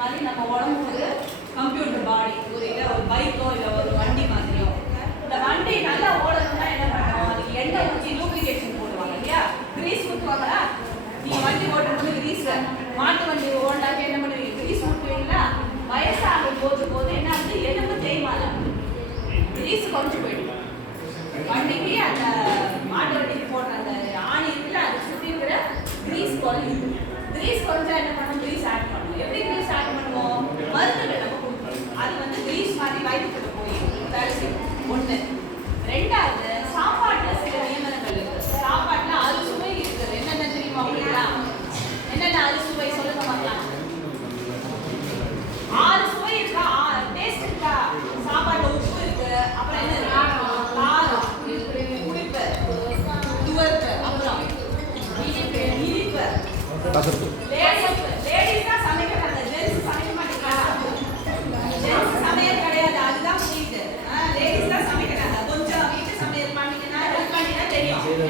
மாதிரி நம்ம உடம்பு ஒரு கம்ப்யூட்டர் பாடி, ஒரு பைக்கோ இல்லை ஒரு வண்டி மாதிரியோ. இந்த வண்டி நல்லா ஓடணும்னா என்ன பண்ணுவோம்? அதுக்கு எண்ணெய் ஊற்றி லூப்ரிகேஷன் போடுவாங்க இல்லையா? கிரீஸ் ஊற்றுவாங்களா? நீங்கள் வண்டி ஓட்டும்போது கிரீஸ், மாட்டு வண்டி ஓட்டாக்க என்ன பண்ணுவீங்க? கிரீஸ் ஊற்றுவீங்களா? வயசாகும் போது என்ன வந்து எலும்பு தேய்மானம், கிரீஸ் குறைஞ்சு போயிடும். வண்டிக்கு அந்த மாட்டு வண்டிக்கு போடுற அந்த ஆணி இருக்குல்ல, அதை சுற்றி இருக்கிற கிரீஸ் குறையும். கிரீஸ் குறைஞ்சா என்ன பண்ணணும்? கிரீஸ் ஆட் பண்ணணும். எப்படி